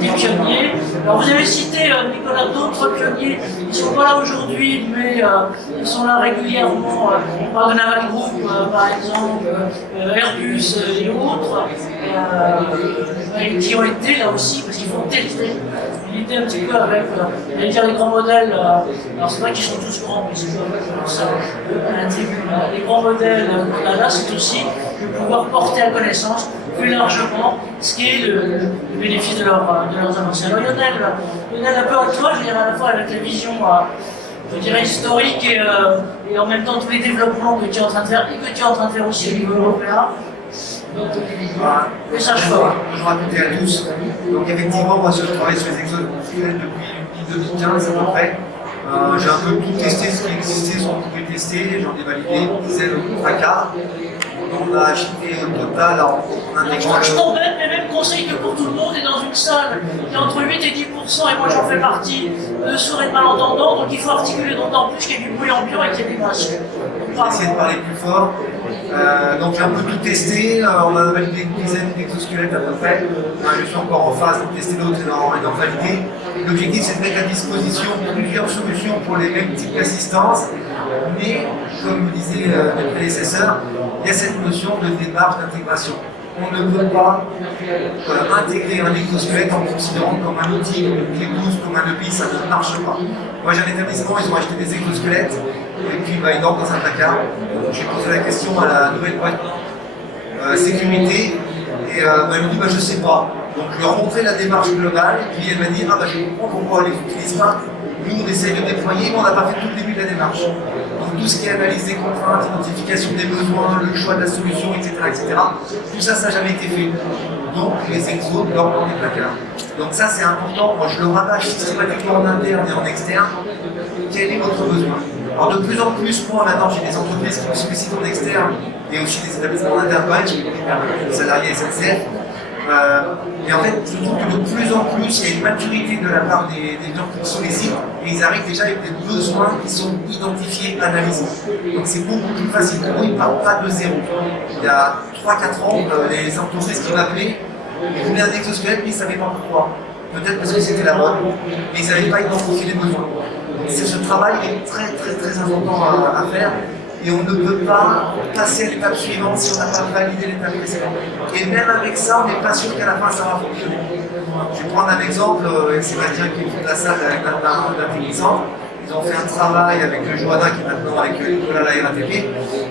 des pionniers. Alors vous avez cité Nicolas, d'autres pionniers, ils ne sont pas là aujourd'hui, mais ils sont là régulièrement. On parle de Naval Group, par exemple, Airbus et autres, qui ont été là aussi, parce qu'ils font tester l'idée un petit peu avec, j'allais dire les grands modèles, alors c'est vrai qu'ils sont tous grands, mais c'est pas ça, à la tribune, les grands modèles, là c'est aussi de pouvoir porter à connaissance plus largement ce qui est le bénéfice de leurs avancées. Alors Lionel, un peu à toi, je dirais à la fois avec la vision, je dirais historique et en même temps tous les développements que tu es en train de faire et que tu es en train de faire aussi au niveau européen. Message fort. Bonjour à toutes et à tous. Donc effectivement, moi je travaille sur les exosquelettes depuis 2015 à peu près. J'ai un peu tout testé, ce qui existait, ce qu'on pouvait tester, j'en ai validé une dizaine ou trois quarts. On a acheté au total en intégrant. Je t'embête, mais même conseil que pour tout le monde est dans une salle qui est entre 8 et 10%, et moi j'en fais partie, de sourds et de malentendants, donc il faut articuler d'autant plus qu'il y ait du bruit ambiant et qu'il y ait des masques. Je vais essayer de parler plus fort. Donc j'ai un peu tout testé, on a validé une dizaine d'exosquelettes à peu près. Je suis encore en phase de tester d'autres et d'en valider. L'objectif c'est de mettre à disposition plusieurs solutions pour les mêmes types d'assistance, mais comme me disait mes prédécesseurs, il y a cette notion de démarche d'intégration. On ne peut pas intégrer un exosquelette en considérant comme un outil, comme une clé douce, comme un EPI, ça ne marche pas. Moi j'ai un établissement, ils ont acheté des exosquelettes, et puis ils dorment dans un placard. J'ai posé la question à la nouvelle boîte sécurité, et elle m'a dit je ne sais pas. Donc je lui ai remontré la démarche globale, et puis elle m'a dit je comprends pourquoi on ne les utilise pas. Nous on essaye de déployer, mais on n'a pas fait tout le début de la démarche. Donc tout ce qui est analyse des contraintes, identification des besoins, le choix de la solution, etc. Tout ça, ça n'a jamais été fait. Donc les exos dorment dans des placards. Donc ça c'est important, moi je le rabâche systématiquement en interne et en externe. Quel est votre besoin? Alors de plus en plus, moi maintenant j'ai des entreprises qui me sollicitent en externe et aussi des établissements en interne, des salariés SNCF. Et en fait, je trouve que de plus en plus, il y a une maturité de la part des gens qui sollicitent et ils arrivent déjà avec des besoins qui sont identifiés, analysés. Donc c'est beaucoup plus facile. Ils ne partent pas de zéro. Il y a 3-4 ans, les entreprises qui m'appelaient, ils voulaient un exosquelette, mais ils ne savaient pas pourquoi. Peut-être parce que c'était la mode, mais ils n'avaient pas identifié les besoins. Donc ce travail est très important à faire. Et on ne peut pas passer à l'étape suivante si on n'a pas validé l'étape précédente. Et même avec ça, on n'est pas sûr qu'à la fin ça va fonctionner. Je vais prendre un exemple, avec Sébastien qui est de la salle avec d'un technicien. Ils ont fait un travail avec Johanna qui est maintenant avec Nicolas à la RATP. Et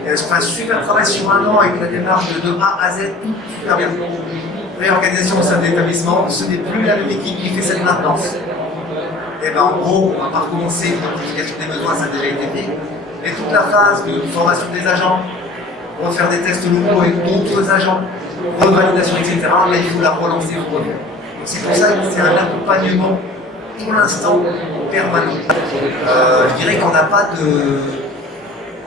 elles font un super travail sur un an avec la démarche de A à Z, tout super bien. Réorganisation au sein de l'établissement, ce n'est plus la même équipe qui fait cette maintenance. Et bien en gros, on va pas recommencer l'identification des besoins, ça a déjà été fait. Et toute la phase de formation des agents, refaire des tests locaux avec d'autres agents, revalidation, etc., là, il faut la relancer au produit. C'est pour ça que c'est un accompagnement, pour l'instant, permanent. Je dirais qu'on n'a pas de...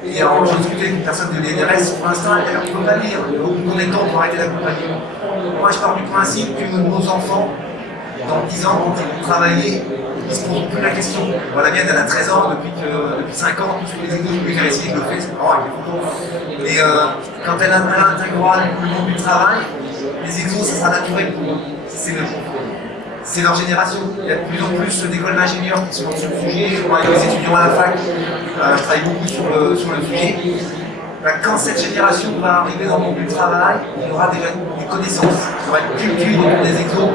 J'ai discuté avec une personne de l'INRS, pour l'instant, elle ne peut pas lire. Au bout de temps, pour arrêter l'accompagnement. Moi, je pars du principe que nos enfants, dans 10 ans, quand ils vont travailler, ils ne se posent plus la question. Bon, la mienne, elle a 13 ans, depuis 5 ans, tous les exos, je peux faire essayer, je le fais, c'est marrant avec les photos. Et quand elle intégrera le monde du travail, les exos, ça sera naturel pour eux. C'est leur génération. Il y a de plus en plus d'écoles d'ingénieurs qui sont sur le sujet. Moi, avec les étudiants à la fac, je travaille beaucoup sur le sujet. Quand cette génération va arriver dans le monde du travail, il y aura déjà des connaissances, il y aura une culture autour des exos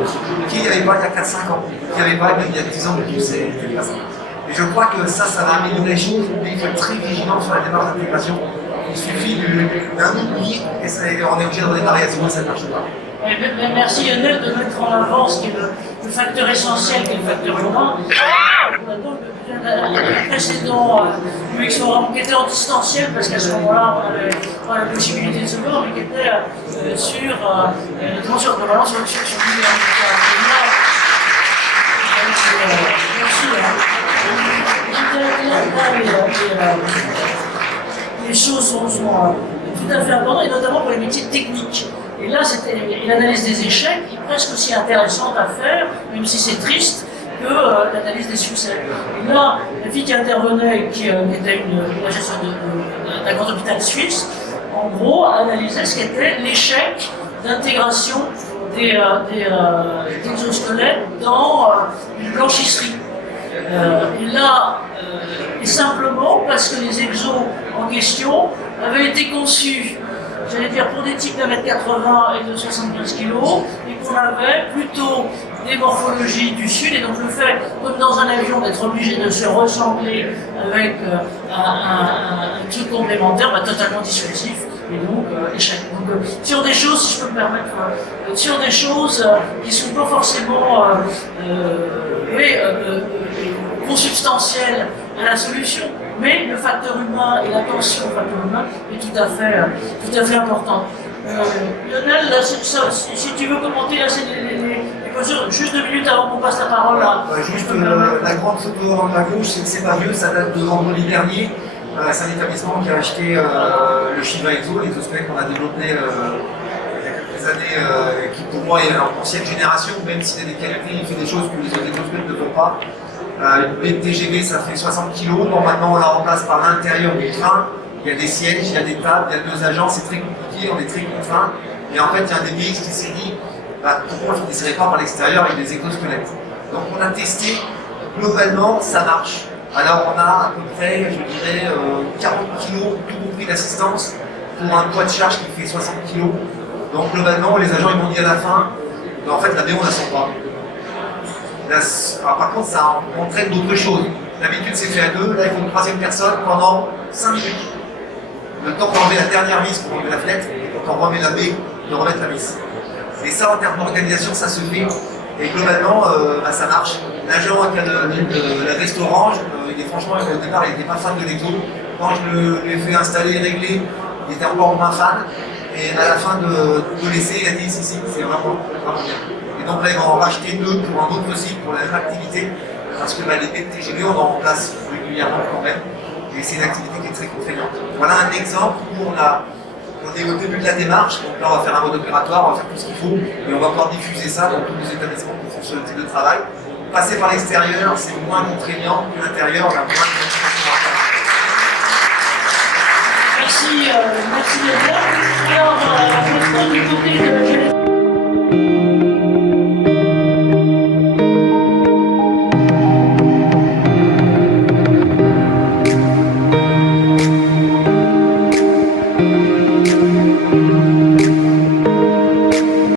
qu'il n'y avait pas il y a 4-5 ans, qu'il n'y avait pas il y a 10 ans, depuis c'était pas ça. Et je crois que ça va améliorer les choses, mais il faut être très vigilant sur la démarche d'intégration. Il suffit d'un oubli et on est obligé de redémarrer à zéro, ça ne marche pas. Merci Lionel de mettre en avant ce qui est le facteur essentiel, qui est le facteur humain. Le précédent UX Forum qui était en distanciel parce qu'à ce moment-là on avait pas la possibilité de se voir, mais qui était notamment sur les choses sont tout à fait importantes, et notamment pour les métiers techniques. Et là, c'était l'analyse des échecs qui est presque aussi intéressante à faire, même si c'est triste, que l'analyse des succès. Et là, la fille qui intervenait, qui était la gestion d'un grand hôpital suisse, en gros, analysait ce qu'était l'échec d'intégration des exosquelettes dans une blanchisserie. Et là, et simplement parce que les exos en question avaient été conçus, j'allais dire, pour des types de 1m80 et de 75 kg, et qu'on avait plutôt des morphologies du Sud, et donc le fait, comme dans un avion, d'être obligé de se ressembler avec un truc complémentaire, totalement dissuasif, et donc échec. Donc, sur des choses, si je peux me permettre, sur des choses qui ne sont pas forcément consubstantielles à la solution, mais le facteur humain et l'attention au facteur humain est tout à fait important. Lionel, là, si tu veux commenter, là, c'est les mesures, juste 2 minutes avant qu'on passe la parole. Là, juste la grande photo en à gauche, c'est pas vieux, ça date de vendredi dernier. C'est un établissement qui a acheté le Shiva Exo, l'exosquelette qu'on a développé il y a quelques années, qui pour moi est en ancienne génération, même s'il a des qualités, il fait des choses que les autres exosquelettes ne font pas. Une BTGV, ça fait 60 kg. Normalement, on la remplace par l'intérieur du train. Il y a des sièges, il y a des tables, il y a 2 agents, c'est très compliqué, on est très contraint. Et en fait, il y a un des BX qui s'est dit pourquoi je ne n'essaierai pas par l'extérieur avec des exosquelettes. Donc, on a testé, globalement, ça marche. Alors, on a à peu près, je dirais, 40 kg, tout compris d'assistance, pour un poids de charge qui fait 60 kg. Donc, globalement, les agents ils m'ont dit à la fin, en fait, la BO, on ne la sent pas. Alors, par contre, ça entraîne d'autres choses. D'habitude, c'est fait à 2, là, il faut une 3e personne pendant 5 minutes. Le temps d'enlever la dernière vis pour enlever la fenêtre, et quand on remet la baie, de remettre la vis. Et ça, en termes d'organisation, ça se fait. Et globalement, ça marche. L'agent qui a la veste orange, franchement, au départ, il n'était pas fan de l'exo. Quand je lui ai fait installer et régler, il était encore moins fan. Et à la fin de l'essai, il a dit si, c'est vraiment bien. Et donc là, ils vont en racheter 2 pour un autre site, pour la même activité. Parce que les TGV, on en remplace régulièrement quand même. Et c'est une activité qui est très contraignante. Voilà un exemple où on est au début de la démarche. Donc là, on va faire un mode opératoire, on va faire tout ce qu'il faut. Et on va pouvoir diffuser ça dans tous les établissements qui font ce type de travail. Passer par l'extérieur, c'est moins contraignant que l'intérieur, on a moins de modifications à faire. Merci Lionel. Alors, maintenant du côté de